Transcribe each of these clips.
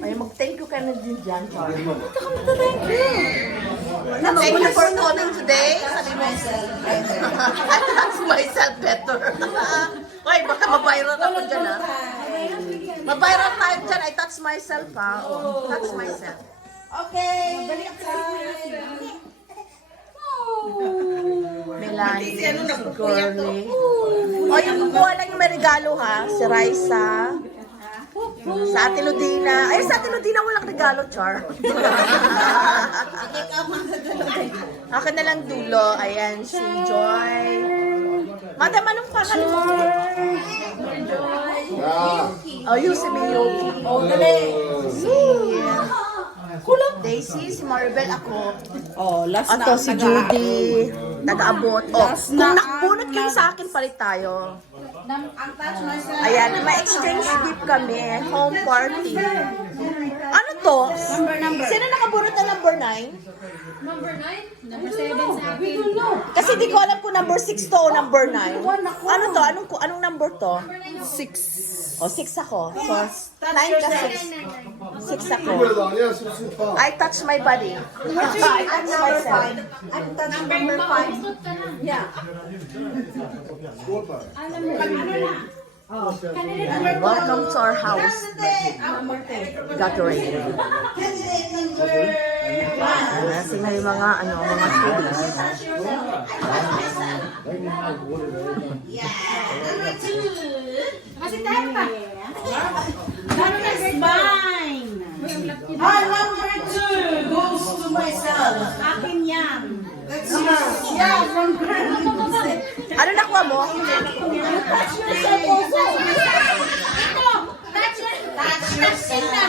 Ay, mag-thank you ka na din dyan, Char. Ito ka mag-thank you. Thank you for coming today. Sabi mo, I touch myself better. Uy, baka mabiral ako dyan, ha? Mabiral tayo dyan. I touch myself, ha? Oh, touch myself. Okay. Melanie, si Girly. O, yung kukuha lang yung may regalo, ha? Si Raisa. Sa Ate Ludina. Ay, sa Ate Ludina walang regalo, Char. Akin na lang dulo. Ayan, si Joy. Madam, anong pangalan mo? Oh, yung si Miyuki. Oh, dali. Si Daisy, si Maribel, ako. Oh, last na. Ato, si Judy. Nag-aabot. Oh, kung nakabunot kayo sa akin, palit tayo. Ayan, may exchange gift kami. Home party. Ano to? Sino nakabunot na number 9? Number 9? Number 7 sa akin. Kasi di ko alam kung number 6 to o number 9. Ano to? Anong number to? 6. O, 6 ako. So, 9 ka 6. 6 ako. I touch my body. I touch myself. Number 5. Yeah. Welcome to our house. Gathering. Kasi may mga mga students. Kasi tayo pa. Number 9. Number 2 goes to myself. Akin yan. Yeah, from Ano nakuha mo? touch yourself also. Ito! Touch yourself na! Ito, touch yourself na!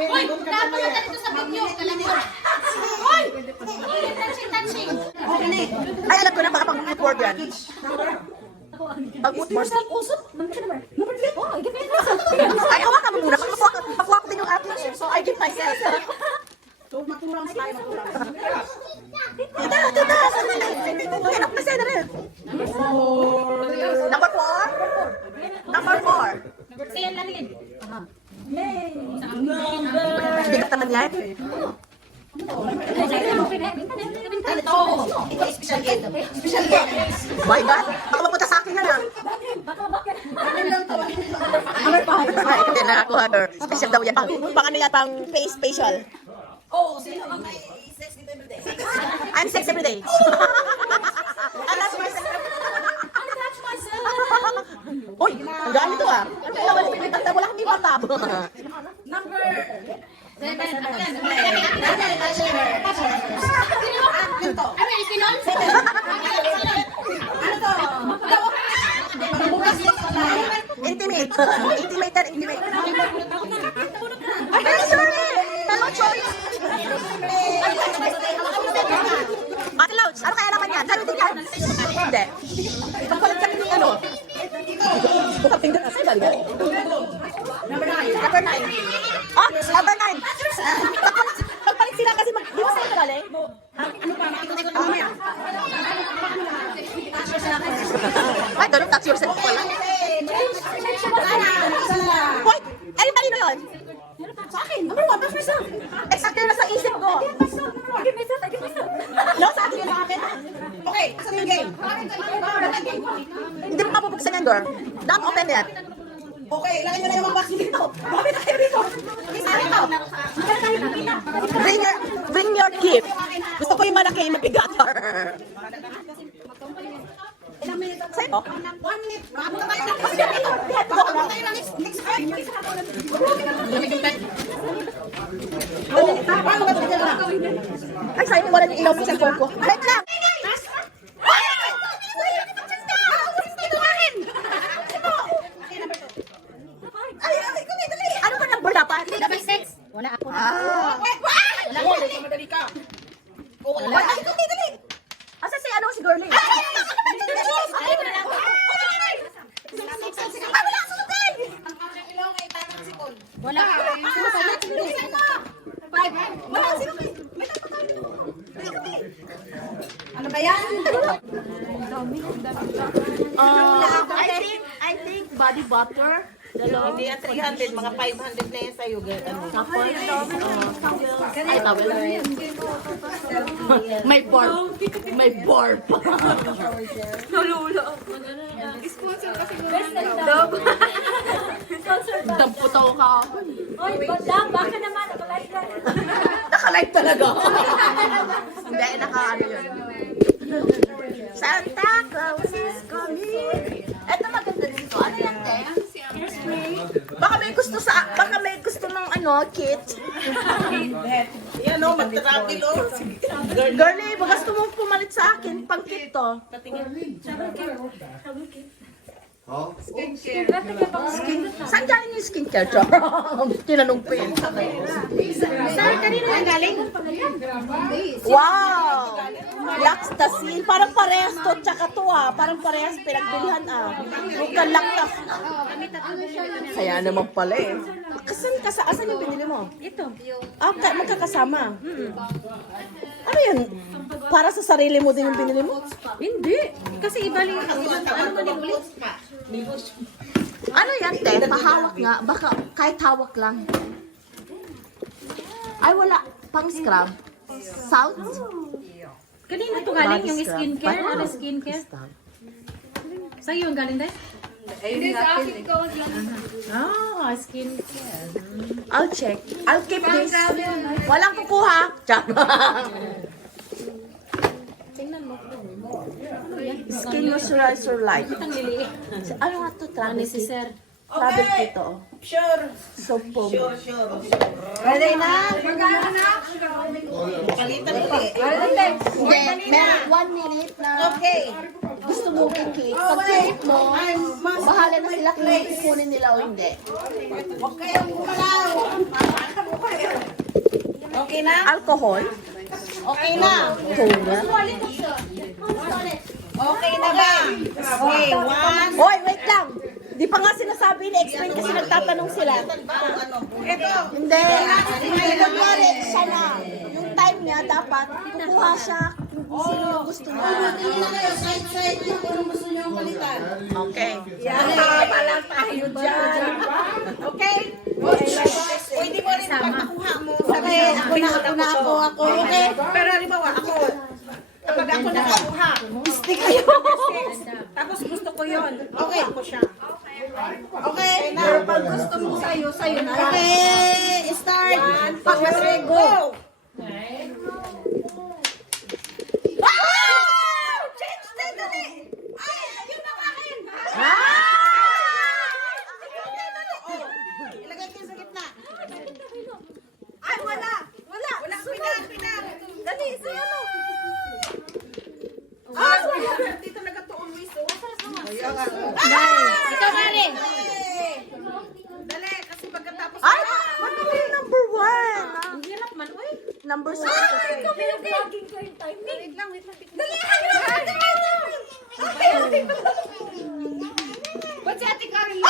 Uy! Napunta dito sa video! Uy! Uy! Touching! Ay, alam ko na baka pag-footboard yan. Pag-footboard. Ay, hawa ka mo muna. Pakuha ko din yung akin. So, I give myself. Tita! Hanap na siya na rin. Number 4? Number 4. Kaya na rin. Bigat naman yan. My God! Baka mapunta sa akin yan ah. Ay, hindi na ako her. Special daw yan. Pang ano yan? Pang face facial. I'm sex every day. I touch myself. Uy, ang dami to ah. Wala kang ipatab. Number 7. Ano yung sinon? Ano to? Intimate. Intimate. Ay, sorry. Hello, choice. Ate Louds, ano kaya naman yan? Sa'yo din yan? Hindi. Pagpalit kami ng ano? Bukang tingnan na sa'yo, balikan. Number 9. Ah, number 9. Pagpalit sila kasi di ba sa'yo nagaling? Ay, ganun, touch yourself pala. Hoy, ayun talino yun. Sa akin. Number 1, touch myself. Exact yun nasa isip ko. No, sa akin yun ang akin. Okay, saan yung game? Hindi mo mapapagsan yan, girl. Don't open yet. Okay, ilagay nyo na yung mga box dito. Bakit tayo dito? Isa dito. Bring your gift. Gusto ko yung malaki, yung mabigat. Ilang minutes? Sa'yo? 1 minute. Makapunta tayo ng Makapunta tayo ng next time. Paano ba ito na? Ay, sa'yo, wala yung ilaw sa cellphone ko. Wait lang! Ano ba number dapat? Number 6. Wala ako na. Madali ka. Dali! Asa si ano si Girlie? Wala. Wala. I think body butter. Hindi yan 300, mga 500 na yan sa'yo. Tapos, ay, tawel. May barb. May barb. Damputaw ka. Oy, badang, baka naman, nakalive na. Nakalive talaga. Hindi, naka-ano yun. Santa Claus is coming. Eto maganda dito. Ano yan, te? Baka may gusto ng ano, kit. Yan o, mag-travel o. Girlie, baka gusto mo pumalit sa akin, pang kit to. Saan galing yung skincare, Char? Tinanong pa yun. Sir, kanina lang galing? Wow! Laktasil. Parang parehas to, tsaka to ah. Parang parehas pinagbilihan ah. Mukhang laktas. Kaya naman pala eh. Asan yung binili mo? Ito. Ah, magkakasama. Ano yan? Para sa sarili mo din yung binili mo? Hindi. Kasi ibalik. Ano man yung ulit? Ano yan, te? Pahawak nga. Baka kahit hawak lang. Ay, wala. Pang scrub. South? Kanina to galing yung Body scrub. skincare. Body Ano skincare? Sa'yo yung galing dahil? Ah, skincare. I'll check. I'll keep this. Walang kukuha. Char. Tingnan mo. Skin moisturizer light. Ang liliit. Ano nga to? Travel Si kit. sir. Travel kit to. Sure. Soap foam. Sure. Ready na? Palitan ulit. Hindi. Meron 1 minute na Okay. gusto mo kikit. Pag kikit mo, bahala na sila kung kukunin nila o hindi. Huwag kayong gumalaw. Okay na? Alcohol? Okay na. Toner? Okay na ba? Okay, one. Hoy, wait lang! Di pa nga sinasabi ni explain kasi nagtatanong sila. Ito. Hindi. Kunwari, siya na. Yung time niya, dapat kukuha siya kung sino yung gusto niya. Side yung kung gusto niyo ang palitan. Okay. Yan. Pala tayo dyan. Okay? Pwede mo rin pagpakuha mo. Okay, ako. Okay? Pero halimbawa, ako. Kapag ako nakakuha. Gusti kayo. Tapos gusto ko yun. Okay, ako siya. Okay? Pero pag gusto mo sa'yo na lang. Okay, start. Pag go. Change na dali. Ay, yun ang akin. Ilagay ko sa gitna. Ay, wala. Walang pinag. Dali, sa'yo mo. Ay, wala. Dito nagatuon mo iso. Ikaw galing. Dali, kasi pagkatapos. Ay! Ba't mo yung number 1? Ang hirap man, uy. Number 6 Ikaw kasi. pinag-vlogging ko yung timing. Wait lang. Dali, ba't si Ate Carly?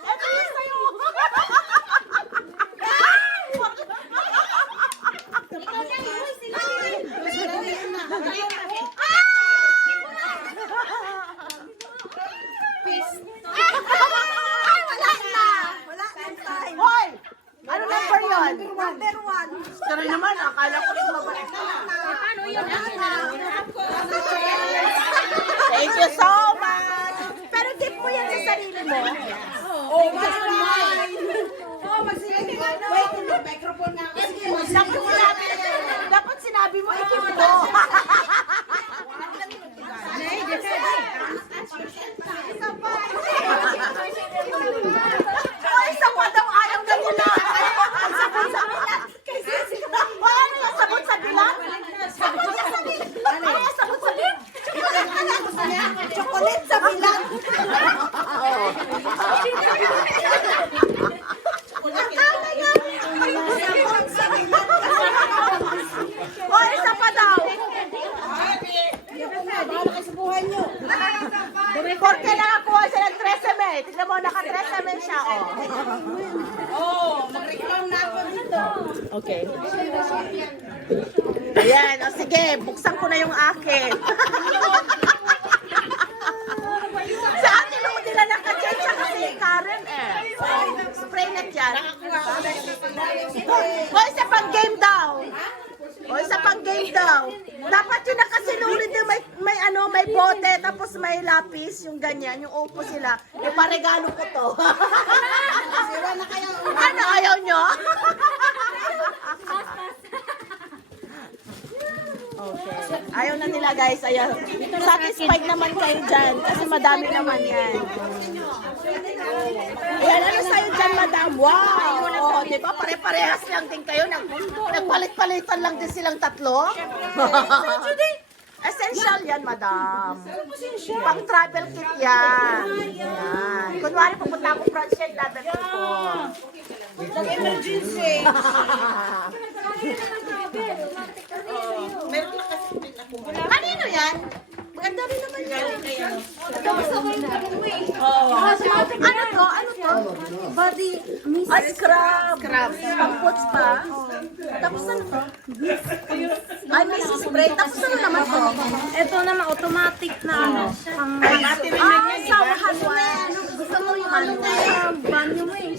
Ito yung sa'yo. Ikaw na, uy, sila. Ay, wala na. Wala na time. Hoy! Ano number yun? Number 1. Pero naman, akala ko rin mabalik na. Paano yun? Thank you so much. Pero tip mo yan sa sarili mo. Oh, magsilip ka na. Wait, microphone na ako. Dapat sinabi mo, ikip mo. Ay, isa pa daw ayaw na nila. Ang sabon-sabon. Ano yung sabon sa bilat? Ano yung sabon sa bilat? Chocolate sa bilat. Akala nga, Okay. Ayan, o sige, buksan ko na yung akin. Sa akin mo nila naka-check siya kasi Karen eh. Spray net yan. O, isa pang game daw. O, isa pang game daw. Dapat yun nakasinulid yung may bote, tapos may lapis, yung ganyan, yung upo sila. E, paregalo ko to. Ano, ayaw nyo? Okay. Ayaw na nila guys, ayaw. Satisfied naman kayo dyan, kasi madami naman yan. Ayan, ano sa'yo dyan, madam? Wow! Oh, di ba, pare-parehas lang din kayo. Nagpalit-palitan lang din silang tatlo. Essential yan, madam. Pang travel kit yan. Yan. Kunwari, pupunta ako France yan, dadalhin ko. Emergency. Meron na kasi ako. Kanino yan? Maganda rin naman yan. Ano to? Ano to? Body mist. Ah, scrub. Pang-puts pa. Tapos ano to? Ay, may spray. Tapos ano naman to? Ito naman, automatic na ano. Pang Sawahan mo. Gusto mo yung ano na yan? banyo mo eh.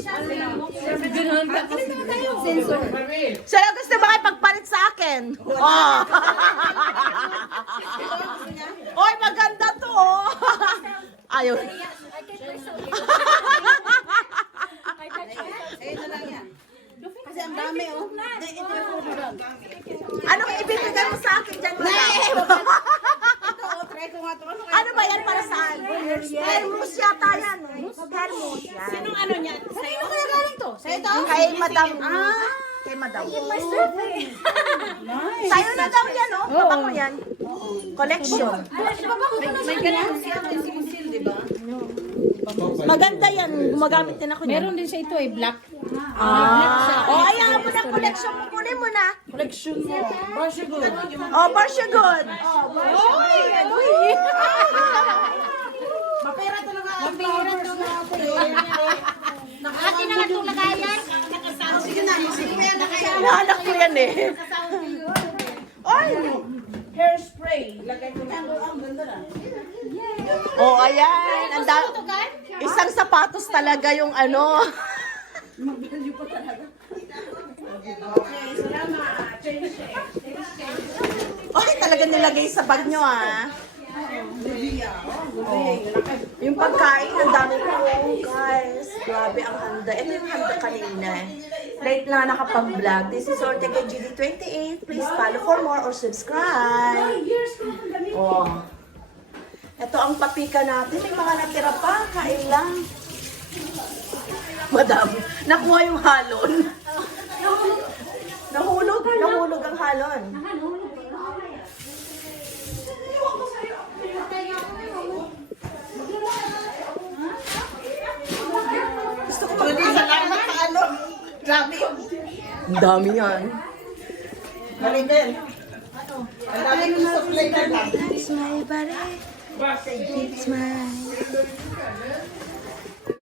Sensor. Sa'yo gusto ba kayo pagpalit sa akin? Oh. Oy, maganda to oh. Ayaw. Kasi ang dami oh. Anong ibibigay mo sa akin dyan? Ito oh, try ko nga to. Ano ba yan para saan? Hermos yata yan. Hermos yan. Sinong ano niya? Sa'yo? Kaya galing to? Sa'yo to? Kay madam. Kay madam. Sa'yo na daw yan, oh. Pabango yan. Collection. May ganun siya. Di ba? Maganda yan. Gumagamit din ako niyan. Meron din siya ito eh, black. Oh, ayan mo na collection mo. Kunin mo na. Collection mo. Brush good. Oh, Barsha Good. Mapera talaga. Mapira to na ako eh. Ate na nga itong lagayan. Sige na, sige pa yan na kayo. Anak ko yan eh. Ay! Hairspray. Lagay ko na. Ang ganda na. Oh, ayan. Isang sapatos talaga yung ano. Okay, talaga nilagay sa bag nyo ah. Oh. Yung pagkain, ang dami ko. Guys, grabe ang handa. Ito yung handa kanina. Late lang nakapag-vlog. This is Ortega GD28. Please follow for more or subscribe. Oh. Ito ang papika natin. May mga natira pa. Kain lang. Madam, nakuha yung halon. Nahulog ang halon. Salamat sa ano. Grabe yun. Ang dami yan. Maribel. Ang dami ko sa play na lang. It's my body. It's my...